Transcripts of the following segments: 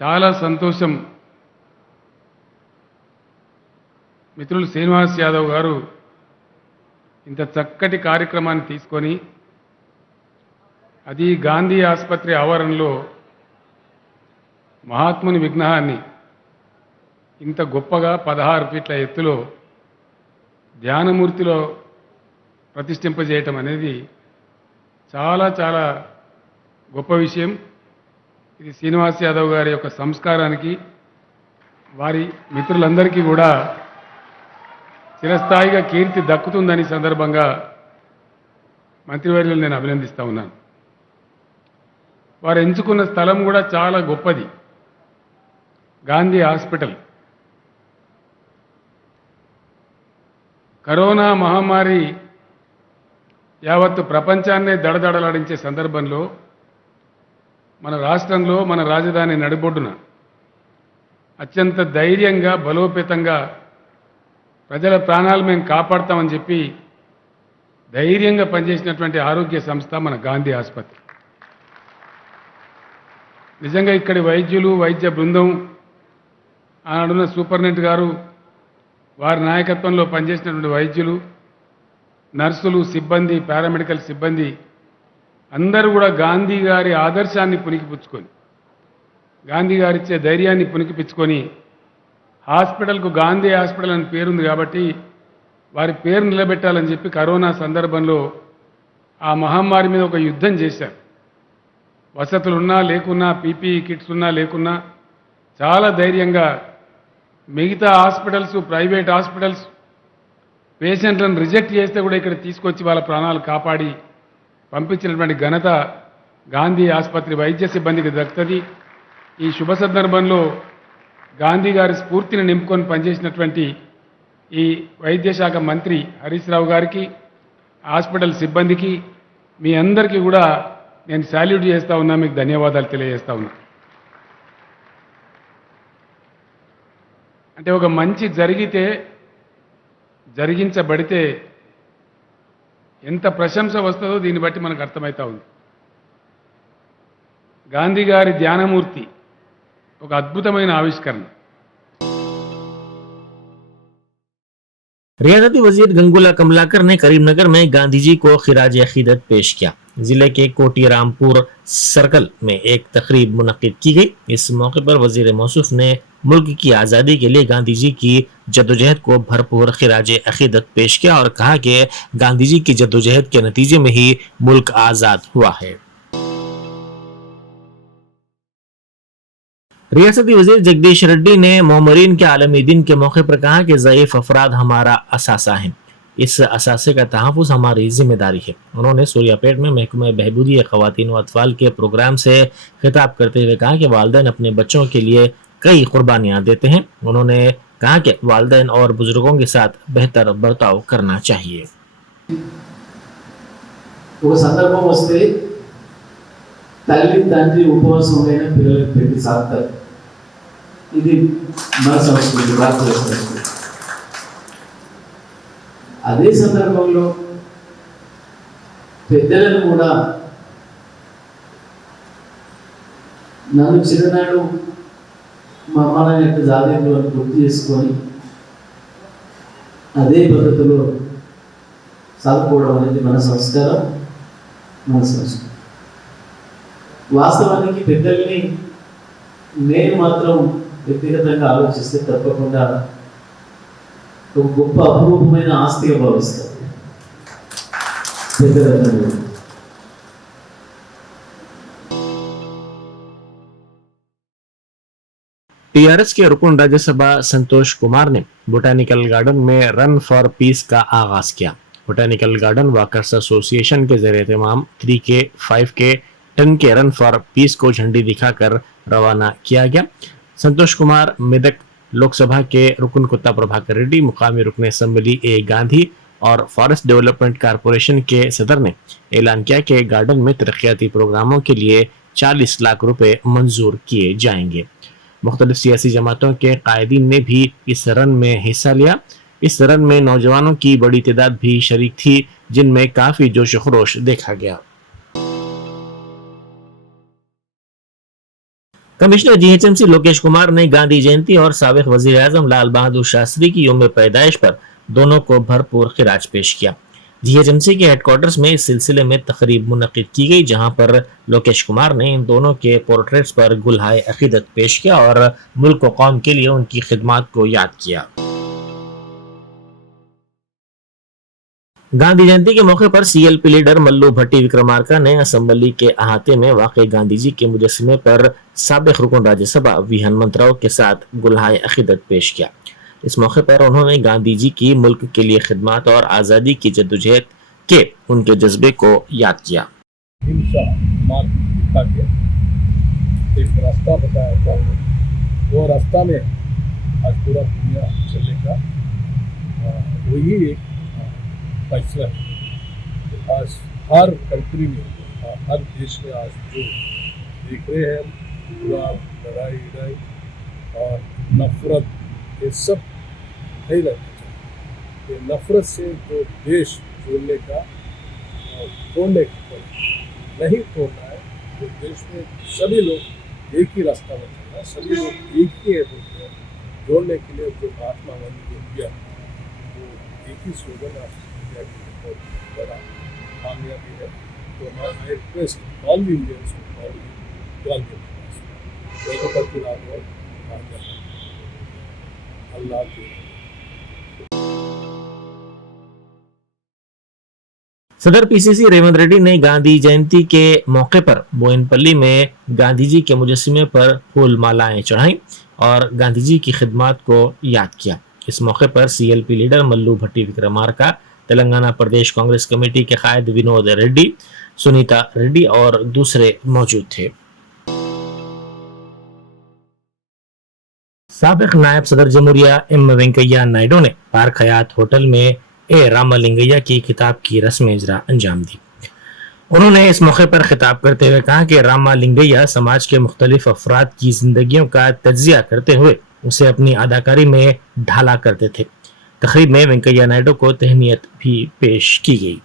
చాలా సంతోషం. మిత్రులు శ్రీనివాస్ యాదవ్ గారు ఇంత చక్కటి కార్యక్రమాన్ని తీసుకొని అది గాంధీ ఆసుపత్రి ఆవరణలో మహాత్ముని విగ్రహాన్ని ఇంత గొప్పగా 16 ఫీట్ల ఎత్తులో ధ్యానమూర్తిలో ప్రతిష్ఠింపజేయటం అనేది చాలా చాలా గొప్ప విషయం. ఇది శ్రీనివాస్ యాదవ్ గారి యొక్క సంస్కారానికి వారి మిత్రులందరికీ కూడా చిరస్థాయిగా కీర్తి దక్కుతుందని సందర్భంగా మంత్రివర్యులు నేను అభినందిస్తా ఉన్నాను. వారు ఎంచుకున్న స్థలం కూడా చాలా గొప్పది. గాంధీ హాస్పిటల్ కరోనా మహమ్మారి యావత్తు ప్రపంచాన్నే దడదడలాడించే సందర్భంలో మన రాష్ట్రంలో మన రాజధాని నడిబొడ్డున అత్యంత ధైర్యంగా బలోపేతంగా ప్రజల ప్రాణాలు మేము కాపాడతామని చెప్పి ధైర్యంగా పనిచేసినటువంటి ఆరోగ్య సంస్థ మన గాంధీ ఆసుపత్రి. నిజంగా ఇక్కడి వైద్యులు వైద్య బృందం ఆనాడున్న సూపరింటెండెంట్ గారు వారి నాయకత్వంలో పనిచేసినటువంటి వైద్యులు నర్సులు సిబ్బంది పారామెడికల్ సిబ్బంది అందరూ కూడా గాంధీ గారి ఆదర్శాన్ని పుణికిపుచ్చుకొని గాంధీ గారిచ్చే ధైర్యాన్ని పుణికిపుచ్చుకొని హాస్పిటల్కు గాంధీ హాస్పిటల్ అని పేరుంది కాబట్టి వారి పేరు నిలబెట్టాలని చెప్పి కరోనా సందర్భంలో ఆ మహమ్మారి మీద ఒక యుద్ధం చేశారు. వసతులున్నా లేకున్నా పీపీఈ కిట్స్ ఉన్నా లేకున్నా చాలా ధైర్యంగా మిగతా హాస్పిటల్స్ ప్రైవేట్ హాస్పిటల్స్ పేషెంట్లను రిజెక్ట్ చేస్తే కూడా ఇక్కడ తీసుకొచ్చి వాళ్ళ ప్రాణాలు కాపాడి పంపించినటువంటి ఘనత గాంధీ ఆసుపత్రి వైద్య సిబ్బందికి దక్కుతుంది. ఈ శుభ సందర్భంలో గాంధీ గారి స్ఫూర్తిని నింపుకొని పనిచేసినటువంటి ఈ వైద్య శాఖ మంత్రి హరీష్ రావు గారికి హాస్పిటల్ సిబ్బందికి మీ అందరికీ కూడా నేను సాల్యూట్ చేస్తా ఉన్నా, మీకు ధన్యవాదాలు తెలియజేస్తా ఉన్నా. అంటే ఒక మంచి జరిగించబడితే ఎంత ప్రశంస వస్తుందో దీన్ని బట్టి మనకు అర్థమవుతా ఉంది. గాంధీ గారి ధ్యానమూర్తి ఒక అద్భుతమైన ఆవిష్కరణ. रियासती वजीर गंगूला कमलाकर ने करीमनगर में गांधी जी को खिराज अकीदत पेश किया। जिले के कोटी रामपुर सर्कल में एक तकरीब मुनक्किद की गई। इस मौके पर वजीर मौसूफ ने मुल्क की आज़ादी के लिए गांधी जी की जद्दोजहद को भरपूर खिराज अकीदत पेश किया और कहा कि गांधी जी की जद्दोजहद के नतीजे में ही मुल्क आज़ाद हुआ है। रियासती वजीर जगदीश रेड्डी ने मोमरीन के आलमी दिन के मौके पर कहा कि ज़ईफ अफराद हमारा असासा है, इस असासे का तहफ़्फ़ुज़ हमारी जिम्मेदारी है। उन्होंने सूर्यापेट में महकमा बहबूदी ख़वातीन व अतफ़ाल के प्रोग्राम से खिताब करते हुए कहा कि वालिदैन अपने बच्चों के लिए कई कुर्बानियाँ देते हैं। उन्होंने कहा कि वालिदैन और बुजुर्गों के साथ बेहतर बर्ताव करना चाहिए। తల్లి తండ్రి ఉపవాసమైన పిల్లలకు పెట్టి సాగుతారు. ఇది మన సంస్కృతి, భారతీయ సంస్కృతి. అదే సందర్భంలో పెద్దలను కూడా నన్ను చిన్ననాడు మా అమ్మ నాన్న యొక్క జాతీయాలను గుర్తు చేసుకొని అదే పద్ధతిలో సాగుకోవడం అనేది మన సంస్కారం, మన సంస్కృతి. వాస్తవానికి పెద్దల్ని నేను మాత్రం వ్యక్తిగతంగా ఆలోచిస్తే తప్పకుండా ఒక గొప్ప అపురూపమైన ఆస్తిగా భావిస్తాను పెద్దలందరూ. टीआरएस के रुकन राज्यसभा संतोष कुमार ने बोटानिकल गार्डन में रन फॉर पीस का आगाज किया। बोटानिकल गार्डन वर्कर्स एसोसिएशन के ज़रिए तमाम 3K, 5K, 10K run for piece को झंडी दिखाकर रवाना किया गया। संतोष कुमार मेदक लोकसभा के रुकन कुत्ता प्रभाकर रेड्डी, मुकामी रुकन असेंबली ए गांधी और फॉरेस्ट डेवलपमेंट कारपोरेशन के सदर ने ऐलान किया कि गार्डन में तरक्याती प्रोग्रामों के लिए 40 लाख रुपए मंजूर किए जाएंगे। मुख्तलिफ सियासी जमातों के कायदीन ने भी इस रन में हिस्सा लिया। इस रन में नौजवानों की बड़ी तादाद भी शरीक थी, जिनमें काफी जोश खरोश देखा गया। कमिश्नर जीएचएमसी लोकेश कुमार ने गांधी जयंती और साबिक वजीर आजम लाल बहादुर शास्त्री की यौम पैदाइश पर दोनों को भरपूर खिराज पेश किया। जीएचएमसी के हेडक्वार्टर्स में इस सिलसिले में तकरीब मुनक्किद की गई, जहां पर लोकेश कुमार ने इन दोनों के पोर्ट्रेट्स पर गुलहाए अकीदत पेश किया और मुल्क व कौम के लिए उनकी खिदमत को याद किया। गांधी जयंती के मौके पर सीएलपी लीडर मल्लू भट्टी विक्रमार्का ने असेंबली के अहाते में वाक़े गांधी जी के मुजस्समे पर साबिक रुकन राज्यसभा वी हनुमंतराव के साथ गुलहाए अकीदत पेश किया। इस मौके पर उन्होंने गांधी जी की मुल्क के लिए खिदमत और आज़ादी की जद्दोजहद के उनके जज्बे को याद किया। एक रास्ता बताया था, वो रास्ता में आज पूरा दुनिया चलने का वही एक फैसला है। आज हर कंट्री में, हर देश में आज जो देख रहे हैं पूरा लड़ाई और नफरत, ये सब नहीं रहना चाहिए। ये नफरत से जो देश जोड़ने का तोड़ने का नहीं तोड़ना है। तो देश में सभी लोग एक ही रास्ता में चलना है, सभी लोग एक ही है बोलते हैं। जोड़ने के लिए जो महात्मा गांधी ने किया वो एक ही स्लोगन आज इंडिया की बहुत बड़ा कामयाबी है। तो हमारा रिक्वेस्ट ऑल इंडियंस गांधी अल्लाह के। सदर पीसीसी रेवंत रेड्डी ने गांधी जयंती के मौके पर बोयनपल्ली में गांधी जी के मुजस्समे पर फूल मालाएं चढ़ाई और गांधी जी की खिदमत को याद किया। इस मौके पर सीएलपी लीडर मल्लू भट्टी विक्रमार्का, तेलंगाना प्रदेश कांग्रेस कमेटी के कायद विनोद रेड्डी, सुनीता रेड्डी और दूसरे मौजूद थे। साबिक नायब सदर जमहूरिया एम वेंकैया नायडू ने पार्क हयात होटल में ए रामालिंगैया की किताब की रस्म इजरा अंजाम दी। उन्होंने इस मौके पर खिताब करते हुए कहा कि रामालिंगैया समाज के मुख्तलिफ अफराद की जिंदगियों का तज्जिया करते हुए उसे अपनी अदाकारी में ढाला करते थे। तकरीब में वेंकैया नायडू को तहनीत भी पेश की गई।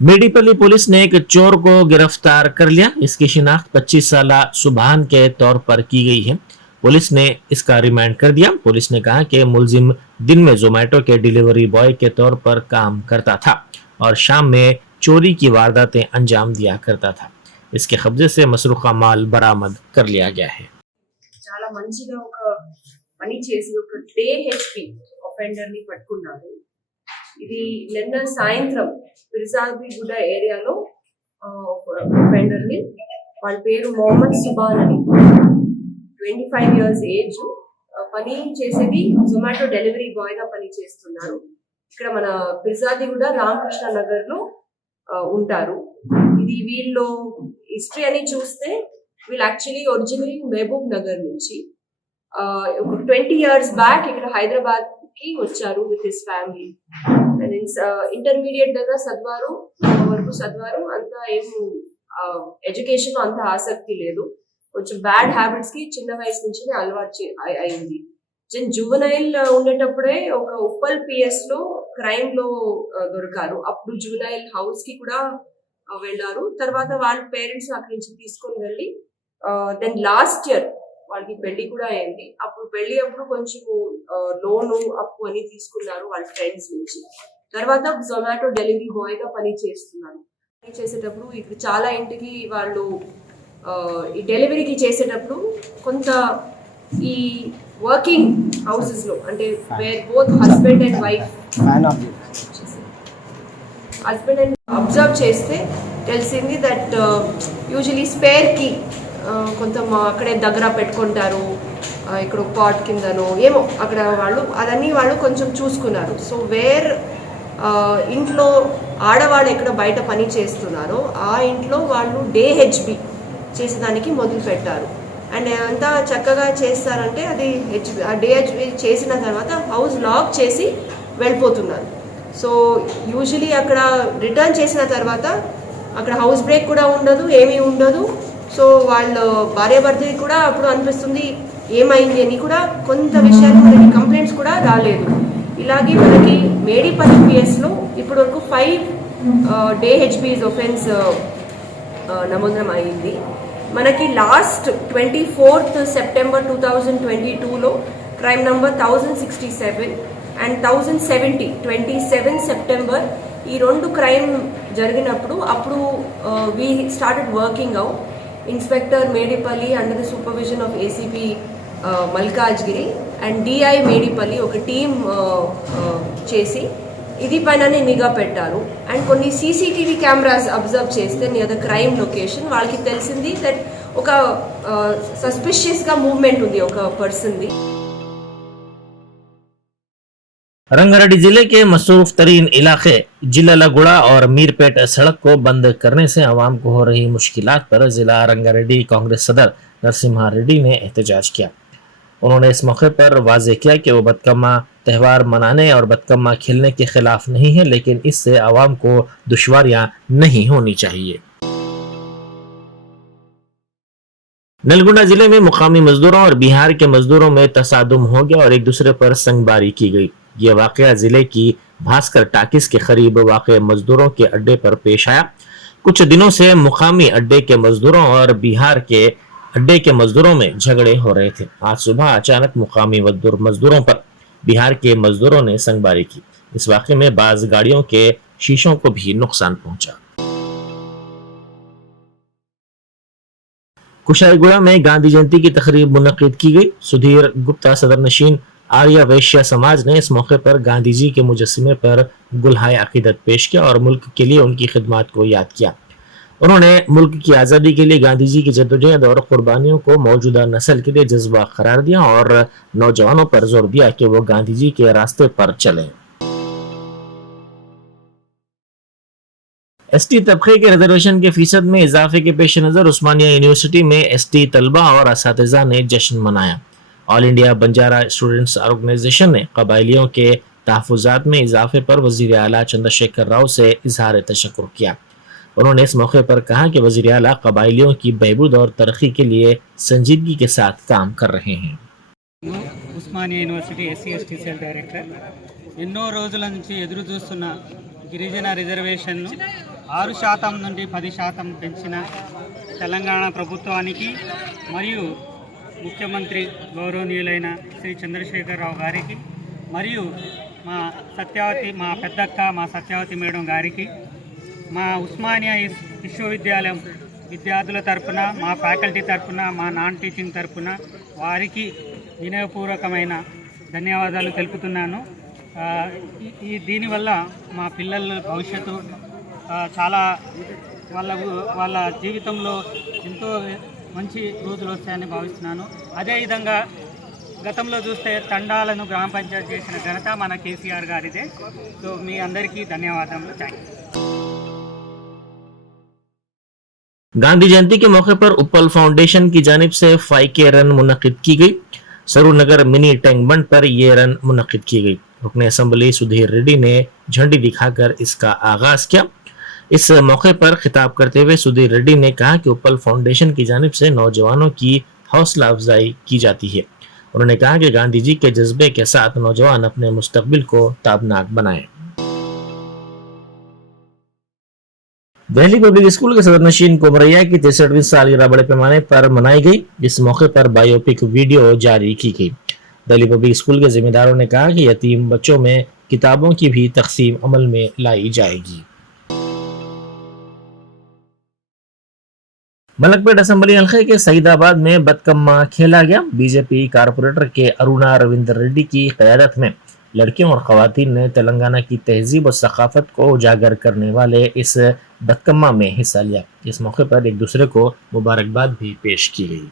मेडीपल्ली पुलिस ने एक चोर को गिरफ्तार कर लिया। इसकी शिनाख्त 25 साल सुभान के तौर पर की गई है। पुलिस ने इसका रिमांड कर दिया। पुलिस ने कहा कि मुलजिम दिन में जोमेटो के डिलीवरी बॉय के तौर पर काम करता था और शाम में चोरी की वारदातें अंजाम दिया करता था। इसके कब्जे से मसरूका माल बरामद कर लिया गया है। చాలా మంచిగా ఒక పని చేసి ఒక డే హెచ్పి అఫెండర్ ని పట్టుకున్నారు. ఇది నిన్న సాయంత్రం పిర్జాదిగూడ ఏరియాలో అఫెండర్ ని, వాళ్ళ పేరు మొహమ్మద్ సుబాన్ అని, 25 years ఏజ్, పని చేసేది జొమాటో డెలివరీ బాయ్ గా పని చేస్తున్నారు. ఇక్కడ మన పిర్జాదిగూడ రామకృష్ణ నగర్ లో ఉంటారు. ఇది వీళ్ళు హిస్టరీ అని చూస్తే వీళ్ళు యాక్చువల్లీ ఒరిజినల్ మహబూబ్ నగర్ నుంచి ఒక 20 years బ్యాక్ ఇక్కడ హైదరాబాద్ కి వచ్చారు విత్ హిస్ ఫ్యామిలీ. ఇంటర్మీడియట్ దగ్గర చదివారు, అంత ఏం ఎడ్యుకేషన్ లో అంత ఆసక్తి లేదు. కొంచెం బ్యాడ్ హ్యాబిట్స్ కి చిన్న వయసు నుంచి అలవాటు అయింది. జువెనైల్ ఉండేటప్పుడే ఒక ఉప్పల్ పిఎస్ లో క్రైమ్ లో దొరికారు. అప్పుడు జువెనైల్ హౌస్ కి కూడా వెళ్ళారు. తర్వాత వాళ్ళ పేరెంట్స్ అక్కడి నుంచి తీసుకొని వెళ్ళి దెన్ లాస్ట్ ఇయర్ వాళ్ళకి పెళ్లి కూడా అయింది. అప్పుడు పెళ్లి అప్పుడు కొంచెం లోను అప్పు అని తీసుకున్నారు వాళ్ళ ఫ్రెండ్స్ నుంచి. తర్వాత జొమాటో డెలివరీ బాయ్ గా పని చేస్తున్నారు. పని చేసేటప్పుడు ఇక్కడ చాలా ఇంటికి వాళ్ళు ఈ డెలివరీకి చేసేటప్పుడు కొంత ఈ వర్కింగ్ హౌసెస్ లో, అంటే where both husband and wife observe చేస్తే తెలిసింది దట్ యూజువలీ స్పేర్ కి కొంత అక్కడే దగ్గర పెట్టుకుంటారు, ఇక్కడ పాట్ కిందనో ఏమో అక్కడ వాళ్ళు కొంచెం చూసుకున్నారు. సో వేర్ ఇంట్లో ఆడవాళ్ళు ఎక్కడ బయట పని చేస్తున్నారో ఆ ఇంట్లో వాళ్ళు డే హెచ్బి చేసేదానికి మొదలు పెట్టారు. అండ్ అంతా చక్కగా చేస్తారంటే అది ఆ డే హెచ్బి చేసిన తర్వాత హౌస్ లాక్ చేసి వెళ్ళిపోతున్నారు. సో యూజువలీ అక్కడ రిటర్న్ చేసిన తర్వాత అక్కడ హౌస్ బ్రేక్ కూడా ఉండదు, ఏమీ ఉండదు. సో వాళ్ళ భార్యాభర్తకి కూడా అప్పుడు అనిపిస్తుంది ఏమైంది అని కూడా. కొంత విషయాలు మనకి కంప్లైంట్స్ కూడా రాలేదు. ఇలాగే మనకి మేడిపల్లి పిఎస్లో ఇప్పటి వరకు 5 డే హెచ్బిస్ ఒఫెన్స్ నమోదనం అయింది. మనకి లాస్ట్ 24th సెప్టెంబర్ 2022లో క్రైమ్ నంబర్ 1067 అండ్ 1070 27 సెప్టెంబర్ ఈ రెండు క్రైమ్ జరిగినప్పుడు అప్పుడు we started working out. Inspector Medipalli under the supervision of ACP Malkajgiri and DI Medipalli ఒక టీమ్ చేసి ఇది పైననే నిఘా పెట్టారు. అండ్ కొన్ని సీసీటీవీ కెమెరాస్ అబ్జర్వ్ చేస్తే నియర్ ద క్రైమ్ లొకేషన్ వాళ్ళకి తెలిసింది దట్ ఒక సస్పిషియస్గా మూవ్మెంట్ ఉంది ఒక పర్సన్ది. रंगारेड्डी जिले के मसरूफ तरीन इलाके जिलालागुड़ा और मीरपेट सड़क को बंद करने से आवाम को हो रही मुश्किलात पर जिला रंगारेड्डी कांग्रेस सदर नरसिम्हा रेड्डी ने एहतजाज किया. उन्होंने इस मौके पर वाजे किया कि वो बतकम्मा त्यौहार मनाने और बतकम्मा खेलने के खिलाफ नहीं है, लेकिन इससे आवाम को दुश्वारियां नहीं होनी चाहिए. नलगुंडा जिले में मुकामी मजदूरों और बिहार के मजदूरों में तसादुम हो गया और एक दूसरे पर संगबारी की गई. ये वाकया जिले की भास्कर टाकिस के करीब वाक़े मजदूरों के अड्डे पर पेश आया. कुछ दिनों से मुकामी अड्डे के मजदूरों और बिहार के अड्डे के मजदूरों में झगड़े हो रहे थे. आज सुबह अचानक मुकामी मजदूरों पर बिहार के मजदूरों ने संगबारी की. इस वाक़े में बाज गाड़ियों के शीशों को भी नुकसान पहुंचा. कुशाईगुड़ा में गांधी जयंती की तकरीब मुनक्किद की गई. सुधीर गुप्ता सदर नशीन आर्य वैश्य समाज ने इस मौके पर गांधी जी के मुजस्समे पर गुलहाय अकीदत पेश किया और मुल्क के लिए उनकी खिदमत को याद किया. उन्होंने मुल्क की आज़ादी के लिए गांधी जी की जद्दोजहद और कुर्बानियों को मौजूदा नस्ल के लिए जज्बा करार दिया और नौजवानों पर जोर दिया कि वो गांधी जी के रास्ते पर चलें. एसटी तबके के रिजर्वेशन के फीसद में इजाफे के पेश नजर उस्मानिया यूनिवर्सिटी में एसटी तलबा और असातिज़ा ने जश्न मनाया. All India Banjara students organisation ने कबायलियों के तहफ़्फ़ुज़ात में इजाफे पर वज़ीर आला चंद्रशेखर राव से इजहार तशक्कुर किया. उन्होंने इस मौके पर कहा कि वज़ीर आला कबायलियों की बहबूद और तरक्की के लिए संजीदगी के साथ काम कर रहे हैं. Osmania university SC ST cell director. ఎన్నో రోజుల నుంచి ఎదురు చూస్తున్న గిరిజన రిజర్వేషన్ను 6% నుండి 10% పెంచిన తెలంగాణ ప్రభుత్వానికి మరియు ముఖ్యమంత్రి గౌరవనీయులైన శ్రీ చంద్రశేఖరరావు గారికి మరియు మా పెద్దక్క సత్యావతి మేడం గారికి మా ఉస్మానియా విశ్వవిద్యాలయం విద్యార్థుల తరపున మా ఫ్యాకల్టీ తరపున మా నాన్ టీచింగ్ తరపున వారికి వినయపూర్వకమైన ధన్యవాదాలు తెలుపుతున్నాను. దీనివల్ల మా పిల్లల భవిష్యత్తు చాలా వాళ్ళ జీవితంలో ఎంతో మంచి రోజులు వస్తాయని భావిస్తున్నాను. అదేవిధంగా గతంలో చూస్తే తండాలను గ్రామ పంచాయతీ చేసిన ఘనత మన కేసీఆర్ గారిదే. సో మీ అందరికీ ధన్యవాదాలు. Thank you. गांधी जयंती के मौके पर उपल फाउंडेशन की जानिब से 5K रन मुनक्किद की गई. सरूनगर मिनी टैंक बंड पर यह रन मुनक्किद की गई. रुकन असम्बली सुधीर रेड्डी ने झंडी दिखाकर इसका आगाज किया. इस मौके पर खिताब करते हुए सुधीर रेड्डी ने कहा कि उपल फाउंडेशन की जानिब से नौजवानों की हौसला अफजाई की जाती है. उन्होंने कहा कि गांधी जी के जज्बे के साथ नौजवान अपने मुस्तकबिल को ताबनाक बनाएं. दिल्ली पब्लिक स्कूल के सदर नशीन कोमरैया की 63वीं सालगिरह बड़े पैमाने पर मनाई गई. इस मौके पर बायोपिक वीडियो जारी की गई. दिल्ली पब्लिक स्कूल के जिम्मेदारों ने कहा कि यतीम बच्चों में किताबों की भी तकसीम अमल में लाई जाएगी. मलकपेट असेंबली हल्के के सईदाबाद में बतकम्मा खेला गया. बीजेपी कारपोरेटर के अरुणा रविंदर रेड्डी की क़यादत में लड़कियों और ख़वातीन ने तेलंगाना की तहजीब और सकाफत को उजागर करने वाले इस बतकम्मा में हिस्सा लिया. इस मौके पर एक दूसरे को मुबारकबाद भी पेश की गई.